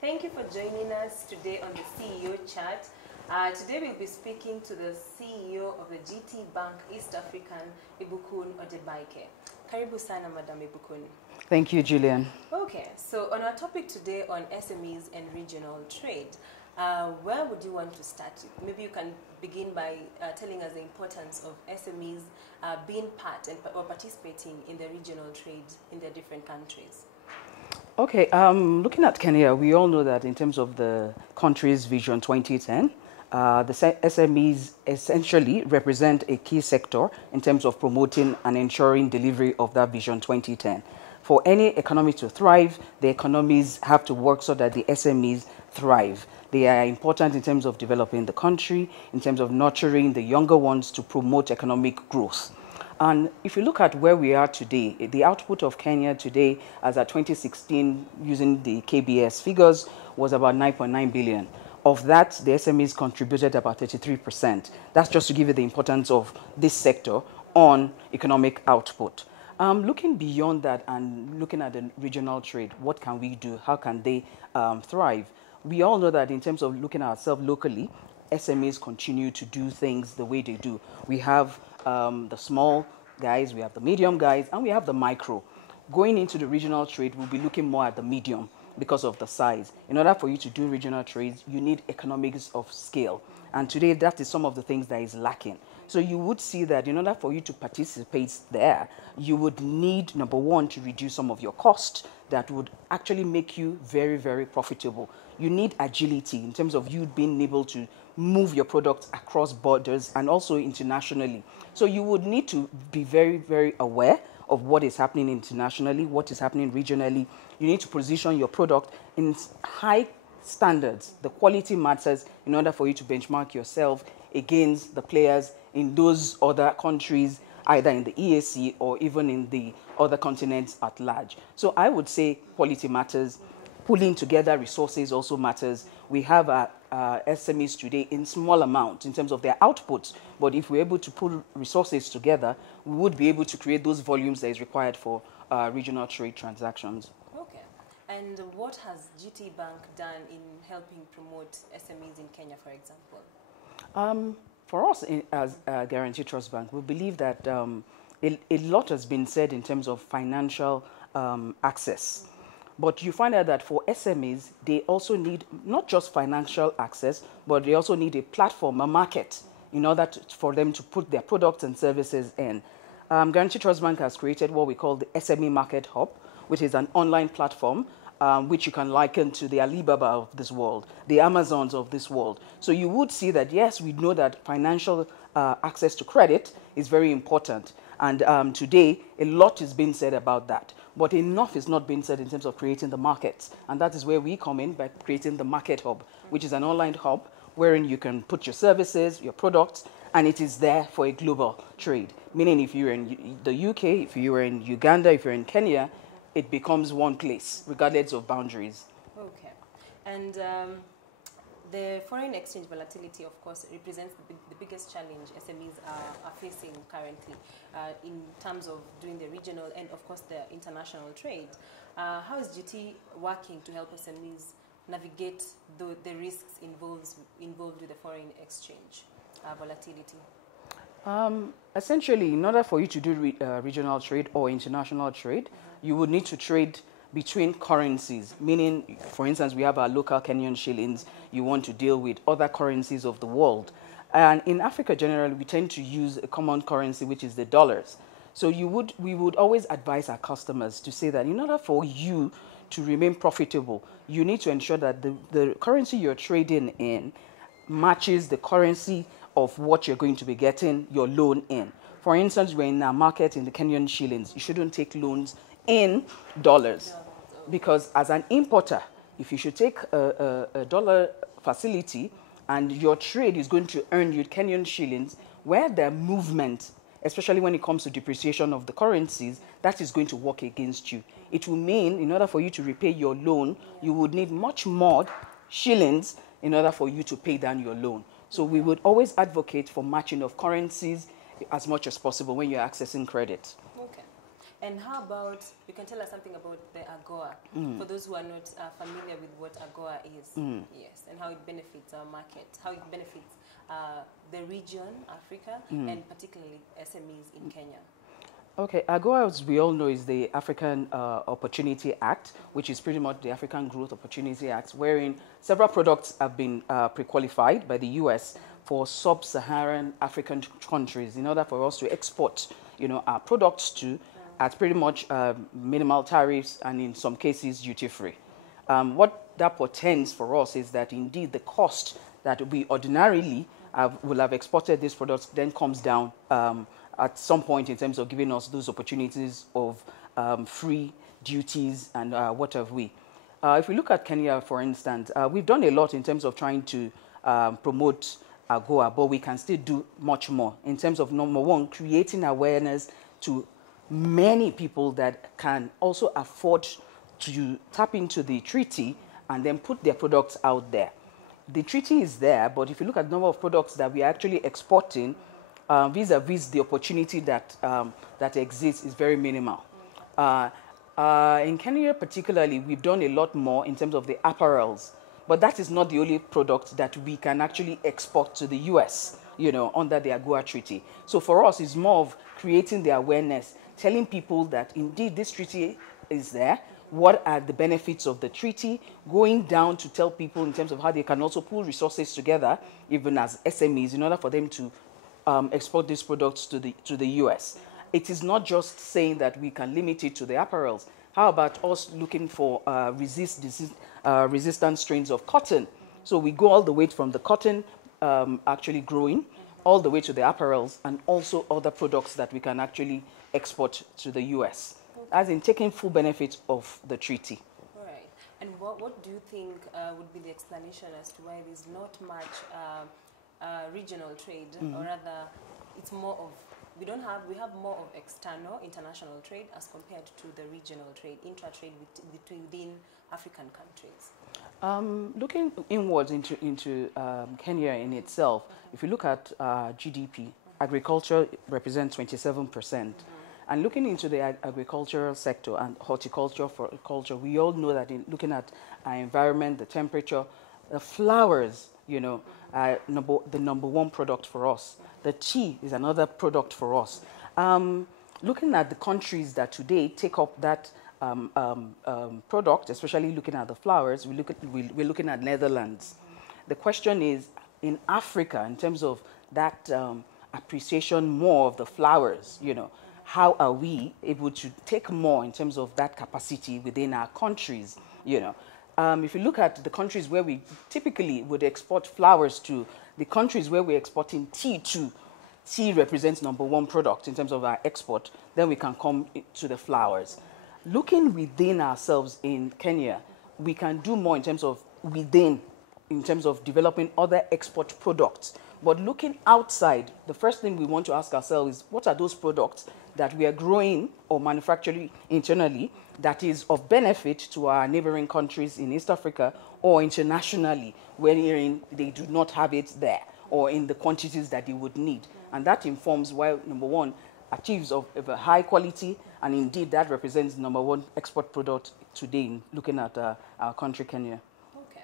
Thank you for joining us today on the CEO Chat. Today we'll be speaking to the CEO of the GT Bank East African, Ibukun Odegbaike. Karibu sana, Madam Ibukun. Thank you, Julian. Okay, so on our topic today on SMEs and regional trade, where would you want to start? Maybe you can begin by telling us the importance of SMEs being part or participating in the regional trade in the different countries. Okay, looking at Kenya, we all know that in terms of the country's Vision 2010, the SMEs essentially represent a key sector in terms of promoting and ensuring delivery of that Vision 2010. For any economy to thrive, the economies have to work so that the SMEs thrive. They are important in terms of developing the country, in terms of nurturing the younger ones to promote economic growth. And if you look at where we are today, the output of Kenya today, as at 2016, using the KBS figures, was about 9.9 billion. Of that, the SMEs contributed about 33%. That's just to give you the importance of this sector on economic output. Looking beyond that and looking at the regional trade, what can we do? How can they thrive? We all know that in terms of looking at ourselves locally, SMEs continue to do things the way they do. We have the small guys, we have the medium guys, and we have the micro. Going into the regional trade, we'll be looking more at the medium because of the size. In order for you to do regional trades, you need economics of scale. And today, that is some of the things that is lacking. So you would see that in order for you to participate there, you would need, number one, to reduce some of your cost that would actually make you very, very profitable. You need agility in terms of you being able to move your products across borders and also internationally. So you would need to be very, very aware of what is happening internationally, what is happening regionally. You need to position your product in high standards. The quality matters in order for you to benchmark yourself against the players in those other countries, either in the EAC or even in the other continents at large. So I would say quality matters. Pulling together resources also matters. We have SMEs today in small amounts in terms of their outputs, but if we're able to pull resources together, we would be able to create those volumes that is required for regional trade transactions. Okay. And what has GT Bank done in helping promote SMEs in Kenya, for example? For us as Guarantee Trust Bank, we believe that a lot has been said in terms of financial access. But you find out that for SMEs, they also need not just financial access, but they also need a platform, a market, in order for them to put their products and services in. Guarantee Trust Bank has created what we call the SME Market Hub, which is an online platform which you can liken to the Alibaba of this world, the Amazons of this world. So you would see that, yes, we know that financial access to credit is very important. And today, a lot is being said about that. But enough is not being said in terms of creating the markets. And that is where we come in by creating the Market Hub, which is an online hub wherein you can put your services, your products, and it is there for a global trade. Meaning if you're in the UK, if you're in Uganda, if you're in Kenya, it becomes one place, regardless of boundaries. Okay. And the foreign exchange volatility, of course, represents the biggest challenge SMEs are facing currently in terms of doing the regional and, of course, the international trade. How is GT working to help SMEs navigate the risks involved with the foreign exchange volatility? Essentially, in order for you to do regional trade or international trade, you would need to trade between currencies, meaning, for instance, we have our local Kenyan shillings. You want to deal with other currencies of the world. And in Africa, generally, we tend to use a common currency, which is the dollars. So we would always advise our customers to say that in order for you to remain profitable, you need to ensure that the currency you're trading in matches the currency of what you're going to be getting your loan in. For instance, we're in a market in the Kenyan shillings. You shouldn't take loans in dollars, because as an importer, if you should take a dollar facility and your trade is going to earn you Kenyan shillings, where the movement, especially when it comes to depreciation of the currencies, that is going to work against you. It will mean in order for you to repay your loan, you would need much more shillings in order for you to pay down your loan. So we would always advocate for matching of currencies as much as possible when you're accessing credit. Okay. And how about, you can tell us something about the AGOA, for those who are not familiar with what AGOA is. Yes, and how it benefits our market, how it benefits the region, Africa, and particularly SMEs in Kenya. Okay, AGOA, as we all know, is the African Opportunity Act, which is pretty much the African Growth Opportunity Act, wherein several products have been pre-qualified by the U.S. for sub-Saharan African countries in order for us to export, our products to at pretty much minimal tariffs and in some cases duty-free. What that portends for us is that indeed the cost that we ordinarily will have exported these products then comes down at some point in terms of giving us those opportunities of free duties and what have we. If we look at Kenya, for instance, we've done a lot in terms of trying to promote AGOA, but we can still do much more in terms of, number one, creating awareness to many people that can also afford to tap into the treaty and then put their products out there. The treaty is there, but if you look at the number of products that we are actually exporting, vis-a-vis the opportunity that that exists is very minimal. In Kenya particularly, we've done a lot more in terms of the apparels, but that is not the only product that we can actually export to the US, under the AGOA treaty. So for us, it's more of creating the awareness, telling people that indeed this treaty is there, what are the benefits of the treaty, going down to tell people in terms of how they can also pool resources together, even as SMEs, in order for them to export these products to the US. It is not just saying that we can limit it to the apparels. How about us looking for resistant strains of cotton? So we go all the way from the cotton actually growing, all the way to the apparels, and also other products that we can actually export to the US, as in taking full benefit of the treaty. Right. And what do you think would be the explanation as to why there's not much regional trade, or rather, it's more of, we have more of external, international trade as compared to the regional trade, intra-trade within African countries? Looking inwards into Kenya in itself, if you look at GDP, agriculture represents 27%. And looking into the agricultural sector and horticulture for culture, we all know that in looking at our environment, the temperature, the flowers, are the number one product for us. The tea is another product for us. Looking at the countries that today take up that product, especially looking at the flowers, we're looking at Netherlands. The question is, in Africa, in terms of that appreciation more of the flowers, how are we able to take more in terms of that capacity within our countries, If you look at the countries where we typically would export flowers to, the countries where we're exporting tea to, tea represents number one product in terms of our export, then we can come to the flowers. Looking within ourselves in Kenya, we can do more in terms of developing other export products. But looking outside, the first thing we want to ask ourselves is, what are those products that we are growing or manufacturing internally that is of benefit to our neighboring countries in East Africa or internationally, wherein they do not have it there or in the quantities that they would need. And that informs why, number one, achieves of a high quality, and indeed that represents number one export product today in looking at our country, Kenya. Okay.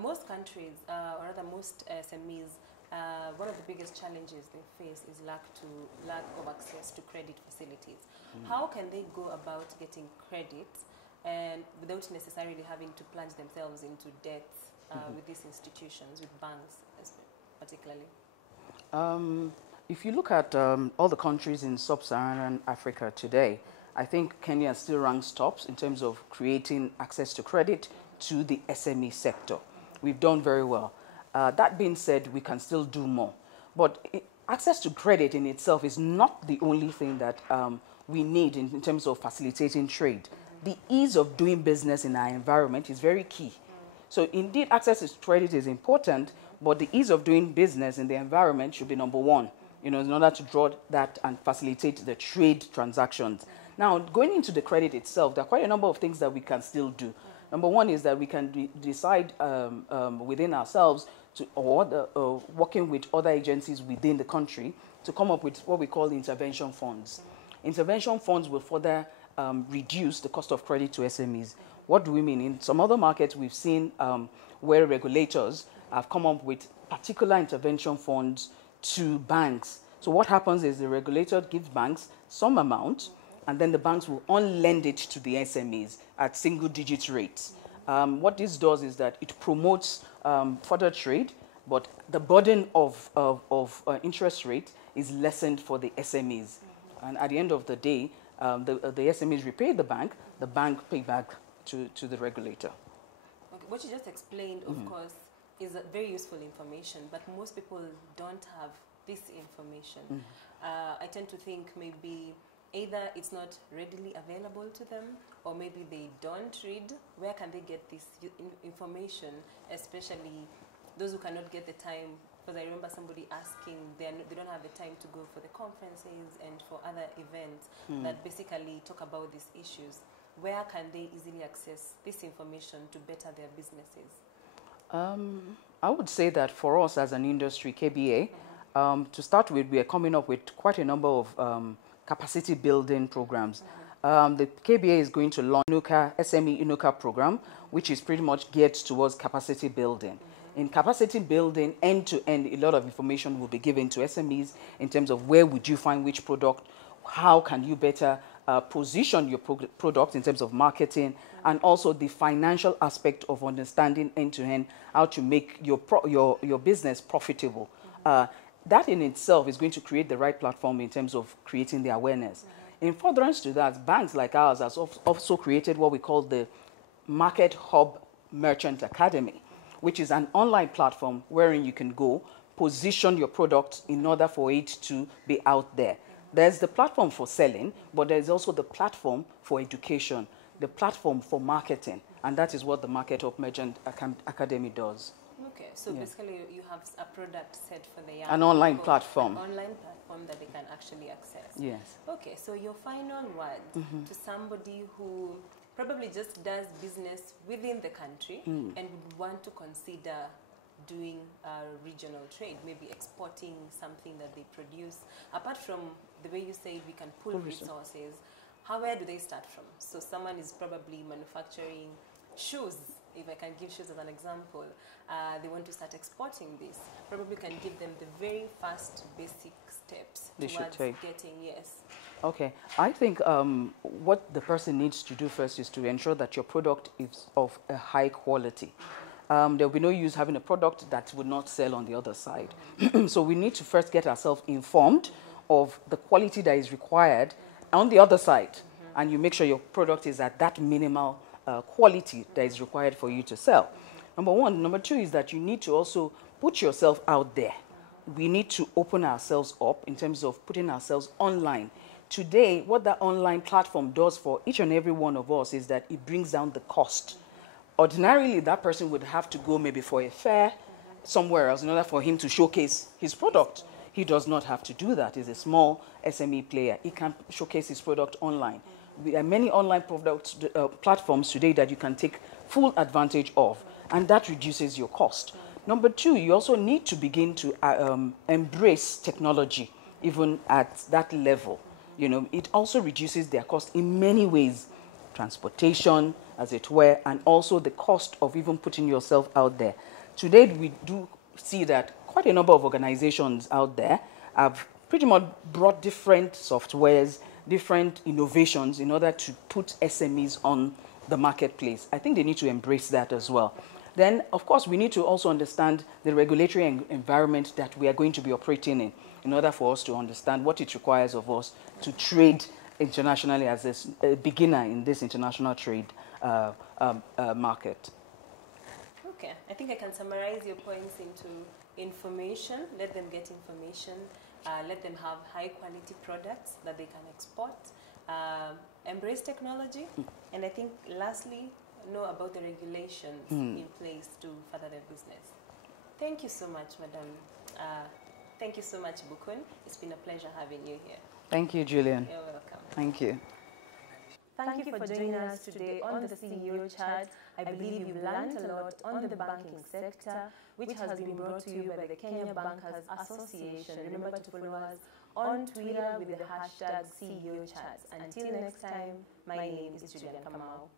Most countries, or rather most SMEs, one of the biggest challenges they face is lack of access to credit facilities. How can they go about getting credit and without necessarily having to plunge themselves into debt with these institutions, with banks particularly? If you look at all the countries in sub-Saharan Africa today, I think Kenya still ranks tops in terms of creating access to credit to the SME sector. We've done very well. That being said, we can still do more. But access to credit in itself is not the only thing that we need in terms of facilitating trade. The ease of doing business in our environment is very key. So indeed, access to credit is important, but the ease of doing business in the environment should be number one, in order to draw that and facilitate the trade transactions. Now, going into the credit itself, there are quite a number of things that we can still do. Number one is that we can decide within ourselves working with other agencies within the country to come up with what we call intervention funds. intervention funds will further reduce the cost of credit to SMEs. What do we mean? In some other markets, we've seen where regulators have come up with particular intervention funds to banks. So what happens is the regulator gives banks some amount, and then the banks will on-lend it to the SMEs at single-digit rates. What this does is that it promotes further trade, but the burden of interest rate is lessened for the SMEs. And at the end of the day, the SMEs repay the bank pay back to the regulator. Okay, what you just explained, of course, is very useful information, but most people don't have this information. I tend to think maybe either it's not readily available to them, or maybe they don't read. Where can they get this information, especially those who cannot get the time? Because I remember somebody asking, they don't have the time to go for the conferences and for other events that basically talk about these issues. Where can they easily access this information to better their businesses? I would say that for us as an industry, KBA, to start with, we are coming up with quite a number of capacity building programs. The KBA is going to launch SME Inuka program, which is pretty much geared towards capacity building. In capacity building, end-to-end, a lot of information will be given to SMEs in terms of where would you find which product, how can you better position your product in terms of marketing, and also the financial aspect of understanding end-to-end how to make your business profitable. That in itself is going to create the right platform in terms of creating the awareness. In furtherance to that, banks like ours has also created what we call the Market Hub Merchant Academy, which is an online platform wherein you can go, position your product in order for it to be out there. There's the platform for selling, but there's also the platform for education, the platform for marketing, and that is what the Market Hub Merchant Academy does. Okay, so basically you have a product set for the young an online people, platform. An online platform that they can actually access. Yes. Okay, so your final word to somebody who probably just does business within the country and would want to consider doing regional trade, maybe exporting something that they produce. Apart from the way you say we can pull resources, where do they start from? So someone is probably manufacturing shoes, if I can give shoes as an example. They want to start exporting this. Probably can give them the very first basic steps towards getting, Okay, I think what the person needs to do first is to ensure that your product is of a high quality. There will be no use having a product that would not sell on the other side. So we need to first get ourselves informed of the quality that is required on the other side. And you make sure your product is at that minimal quality that is required for you to sell. Number one. Number two is that you need to also put yourself out there. We need to open ourselves up in terms of putting ourselves online. Today, what that online platform does for each and every one of us is that it brings down the cost. Ordinarily, that person would have to go maybe for a fair somewhere else in order for him to showcase his product. He does not have to do that. He's a small SME player. He can showcase his product online. There are many online platforms today that you can take full advantage of, and that reduces your cost. Number two, you also need to begin to embrace technology, even at that level. You know, it also reduces their cost in many ways. Transportation, as it were, and also the cost of even putting yourself out there. Today, we do see that quite a number of organizations out there have pretty much brought different softwares, different innovations in order to put SMEs on the marketplace. I think they need to embrace that as well. Then, of course, we need to also understand the regulatory environment that we are going to be operating in order for us to understand what it requires of us to trade internationally as a beginner in this international trade market. Okay, I think I can summarize your points into information. Let them get information. Let them have high quality products that they can export. Embrace technology. And I think lastly, know about the regulations in place to further their business. Thank you so much, Madam. Thank you so much, Ibukun. It's been a pleasure having you here. Thank you, Julian. You're welcome. Thank you. Thank you for joining us today on the CEO Chat. I believe you've learned a lot on the banking sector, which has been brought to you by the Kenya Bankers Association. Remember to follow us on Twitter with the hashtag CEO Chats. Until next time, my name is Julian Kamau.